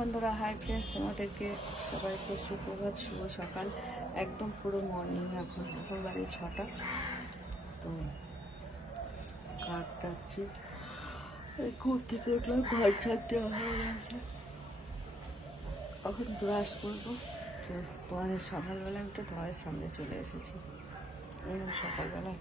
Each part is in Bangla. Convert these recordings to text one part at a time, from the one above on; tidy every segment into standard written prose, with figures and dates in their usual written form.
বন্ধুরা, হাই ফ্রেন্ডস, তোমাদেরকে সবাইকে সুপ্রভাত, শুভ সকাল। একদম পুরো মর্নিং। এখন বাড়ি 6টা। তো কাটছি, ঘুম থেকে উঠলাম, ঘর ছাড়তে হয়ে গেছে। এখন ব্রাশ করবো। তো তোমাদের সকালবেলা উঠে তোমাদের সামনে চলে এসেছি। সকালবেলা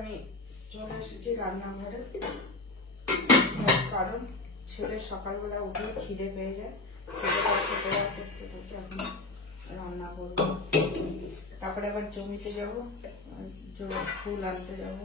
আমি চলে এসেছি রান্নাঘরে। কারণ ছেলের সকালবেলা উঠে খিদে পেয়ে যায়, করতে এখন রান্না করবো। তারপরে আবার জমিতে যাবো, ফুল আনতে যাবো।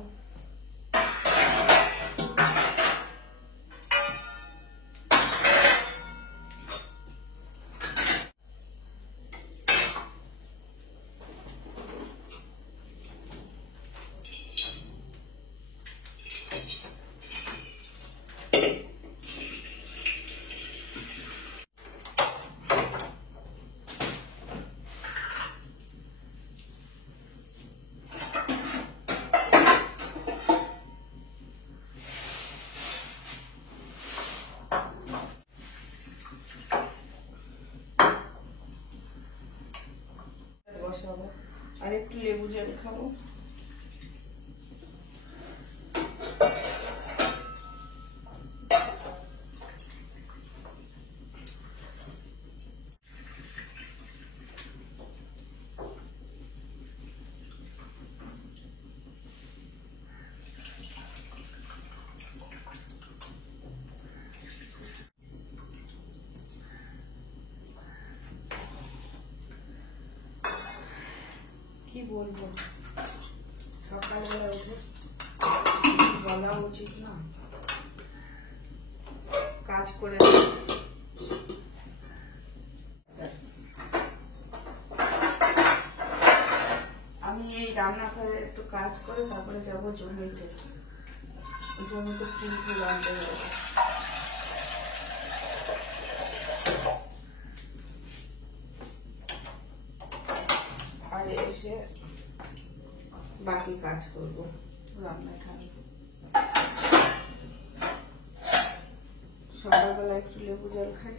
আর একটু লেবু জল খাবো। কি বলবো, সকালবেলা উঠে বলা উচিত না, কাজ করে আমি এই রান্নাঘরে একটু কাজ করে তারপরে যাবো জমিতে ফুল আনতে যাবো। আর এসে বাকি কাজ করবো, রান্না খাবো। সকালবেলা একটু লেবু জল খাই।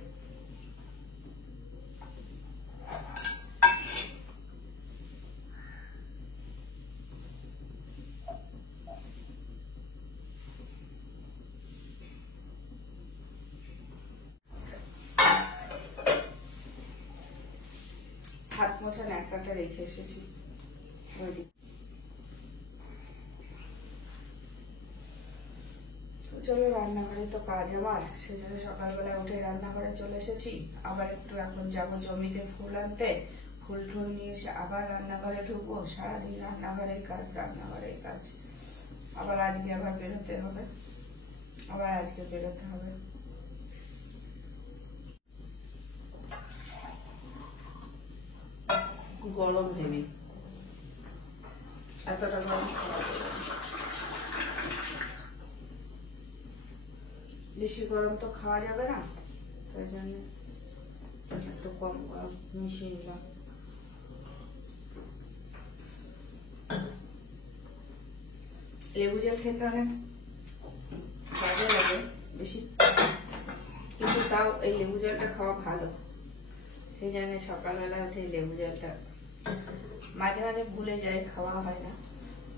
হাত মোছা ন্যাকড়াটা রেখে এসেছি। চলো, রান্নাঘরে তো কাজ আমার, সেজন্য সকালবেলা উঠে রান্নাঘরে চলে এসেছি। আবার একটু এখন যাবো জমিতে ফুল আনতে। ফুল টুল নিয়ে এসে আবার রান্নাঘরে ঢুকবো। সারাদিন রান্নাঘরের কাজ। আবার আজকে বেরোতে হবে। গরম হেবি, এতটা গরম খাওয়া যাবে না। বেশি গরম তো খাওয়া যাবে না, তাই জন্য একটু কম গরম মিশিয়ে নিলাম। লেবু জল খেতে অনেক বাজে লাগে বেশি, কিন্তু তাও এই লেবু জলটা খাওয়া ভালো। সেই জন্য সকালবেলা উঠে লেবু জলটা মাঝে মাঝে ভুলে যায়, খাওয়া হয় না।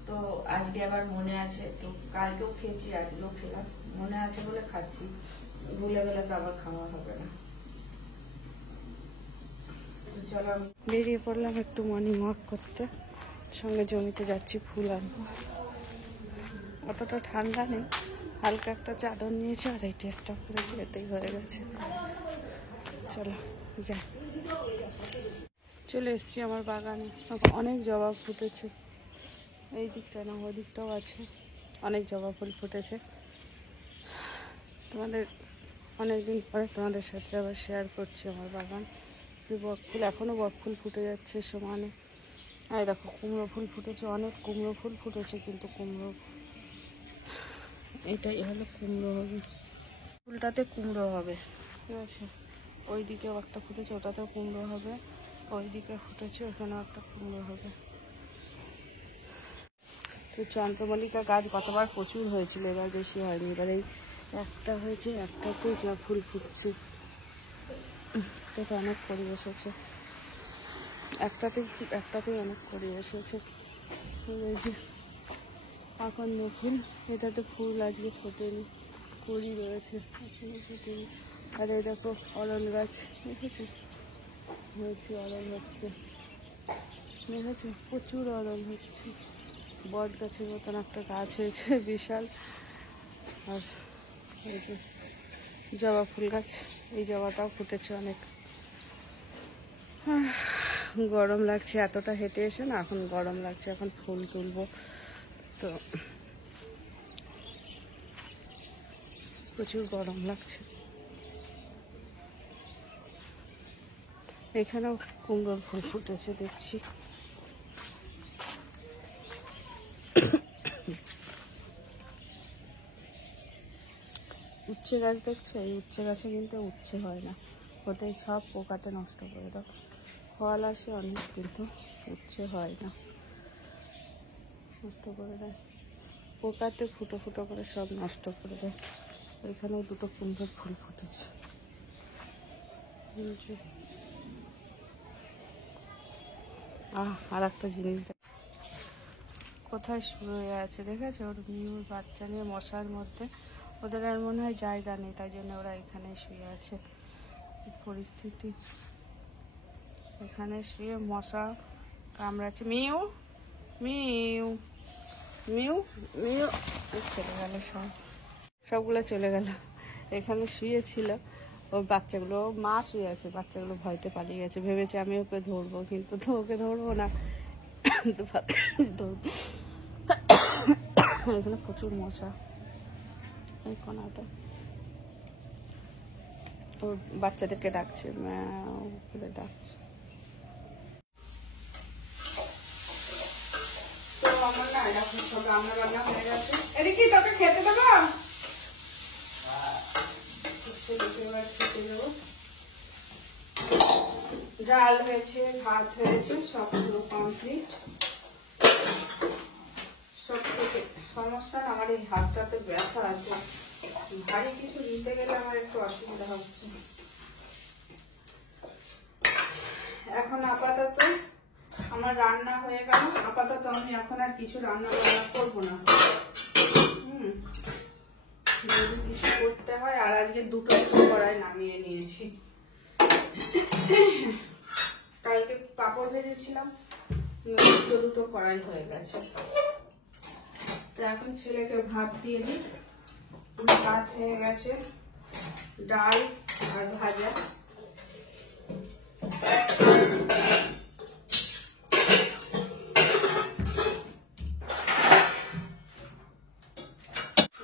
তো আজকে আবার মনে আছে, তো কালকেও খেয়েছি, আজকেও খেলাম। মনে আছে বলে খাচ্ছি, ভুলে গেলে তো আবার খাওয়া হবে না। চলো, বেরিয়ে পড়লাম একটু মর্নিং ওয়াক করতে। সঙ্গে জমিতে যাচ্ছি, ফুল আনবো। অতটা ঠান্ডা নেই, হালকা একটা চাদর নিয়েছি আর এই টেস্টটা করেছি, এতেই হয়ে গেছে। চলো যাই। চলে এসছি আমার বাগানে, অনেক জবা ফুটেছে। এই দিকটা না, ওই দিকটাও আছে, অনেক জবা ফুল ফুটেছে। তোমাদের অনেকদিন পরে তোমাদের সাথে আবার শেয়ার করছি আমার বাগান। বকফুল, এখনও বকফুল ফুটে যাচ্ছে সমানে। আর দেখো কুমড়ো ফুল ফুটেছে, অনেক কুমড়ো ফুল ফুটেছে, কিন্তু কুমড়ো, এটাই হলো কুমড়ো হবে, ফুলটাতে কুমড়ো হবে, ঠিক আছে। ওই দিকেও একটা ফুটেছে, ওটাতেও কুমড়ো হবে। ওই দিকে ফুটেছে, ওখানেও একটা কুমড়ো হবে। তো চন্দ্রমল্লিকা গাছ গতবার প্রচুর হয়েছিল, এবার বেশি হয়নি। এবার এই একটা হয়েছে, একটাতেই যা ফুল ফুটছে, এটা অনেক করে এসেছে, একটাতেই অনেক করে এসেছে। এই যে আকন্দ ফুল, এটাতে ফুল আজকে ফোটেনি, কুড়ি রয়েছে, এখনো ফোটেনি। আর এই দেখো অরল গাছ, দেখেছো হয়েছে, অরল হচ্ছে, দেখেছো প্রচুর অরল হচ্ছে। বট গাছের মতন একটা গাছ হয়েছে বিশাল। আর এই যে জবা ফুল গাছ, এই জবাটাও ফুটেছে অনেক। গরম লাগছে, এতটা হেঁটে এসে না এখন গরম লাগছে, এখন ফুল তুলবো তো প্রচুর গরম লাগছে। এখানেও কুমড়োর ফুল ফুটেছে দেখছি। উচ্ছে গাছ দেখছো, এই উচ্ছে গাছে কিন্তু উচ্ছে হয় না, ওতে সব পোকাতে নষ্ট করে দাও। ফল আসে অনেক, কিন্তু উচ্ছে হয় না, নষ্ট করে দেয় পোকাতে, ফুটো ফুটো করে সব নষ্ট করে দেয়। এখানেও দুটো কুমড়োর ফুল ফুটেছে। আর একটা জিনিস কোথায় শুরু হয়ে আছে দেখেছো, ওর মিউর বাচ্চা নিয়ে মশার মধ্যে, ওদের আর মনে হয় জায়গা নেই, তাই জন্য ওরা এখানে শুয়ে আছে। পরিস্থিতি, এখানে শুয়ে মশা কামড়াচ্ছে। মিউ মিউ মিউ মিউ, চলে গেল, সবগুলো চলে গেল। এখানে শুয়েছিল ওর বাচ্চাগুলো, মা শুয়ে আছে, বাচ্চাগুলো ভয়তে পালিয়ে গেছে, ভেবেছে আমি ওকে ধরবো, কিন্তু তো ওকে ধরবো না, এখানে প্রচুর মশা। এই কোনাটা ওর বাচ্চাদেরকে ডাকছে, ম্যাও করে ডাকছে। তো আমার না এখন সব রান্না বান্না হয়ে গেছে। এদিকে তোকে খেতে দেবো, খেতে দেবো। ডাল হয়েছে, ভাত হয়েছে, সব পুরো কমপ্লিট। সব থেকে সমস্যা আমার এই হাতটাতে ব্যথা আছে, ভারী কিছু নিতে গেলে আমার একটু অসুবিধা হচ্ছে। এখন আপাতত আমার রান্না হয়ে গেল, আপাতত আমি এখন আর কিছু রান্না বান্না করবো না। যদি কিছু করতে হয়, আর আজকে দুটো কড়াই নামিয়ে নিয়েছি। কালকে পাপড় ভেজেছিলাম, দুটো কড়াই হয়ে গেছে। তো এখন ছেলেকে ভাত দিয়ে দিই। ভাত হয়ে গেছে, ডাল আর ভাজা।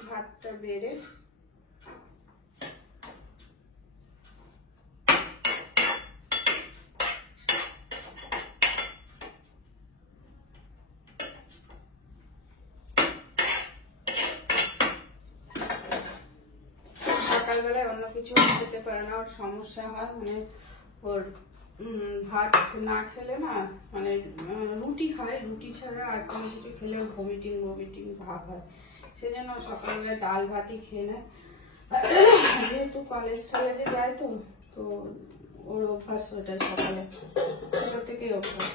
ভাতটা বেড়ে সকালবেলায় অন্য কিছু খেতে পারে না, ওর সমস্যা হয়, মানে ওর ভাত না খেলে না, মানে রুটি খায়, রুটি ছাড়া আর কোনো কিছু খেলে ভমিটিং ভাব হয়, সেজন্য সকালবেলায় ডাল ভাতই খেয়ে নেয়। যেহেতু কলেজ টলেজে যায়, তো ওর অভ্যাস ওটা, সকালে ছোট থেকেই অভ্যাস।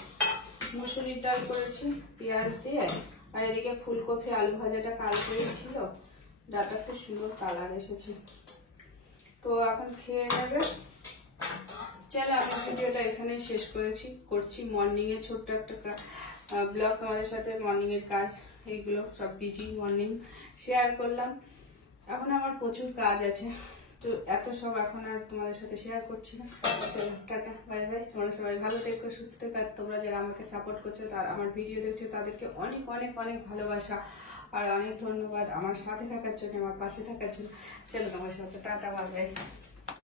মুসুরির ডাল করেছি পেঁয়াজ দিয়ে, আর এদিকে ফুলকপি আলু ভাজাটা কালকেই ছিল, ডালটা খুব সুন্দর কালার এসেছে। তো এখন খেয়ে নেবে। চলো, আমার ভিডিওটা এখানেই শেষ করছি। মর্নিং এ ছোট্ট একটা ব্লগ তোমাদের সাথে, মর্নিং এর কাজ, এইগুলো সব বিজি মর্নিং শেয়ার করলাম। এখন আমার প্রচুর কাজ আছে, তো তো এত সব এখন আর তোমাদের সাথে শেয়ার করছি না। চলো টাটা, বাই বাই। তোমরা সবাই ভালো থেকো, সুস্থ থেকো। আর তোমরা যারা আমাকে সাপোর্ট করছো, আমার ভিডিও দেখছো, তাদেরকে অনেক অনেক অনেক ভালোবাসা আর অনেক ধন্যবাদ আমার সাথে থাকার জন্য, আমার পাশে থাকার জন্য। চলো তোমার সাথে টাটা, বাই বাই।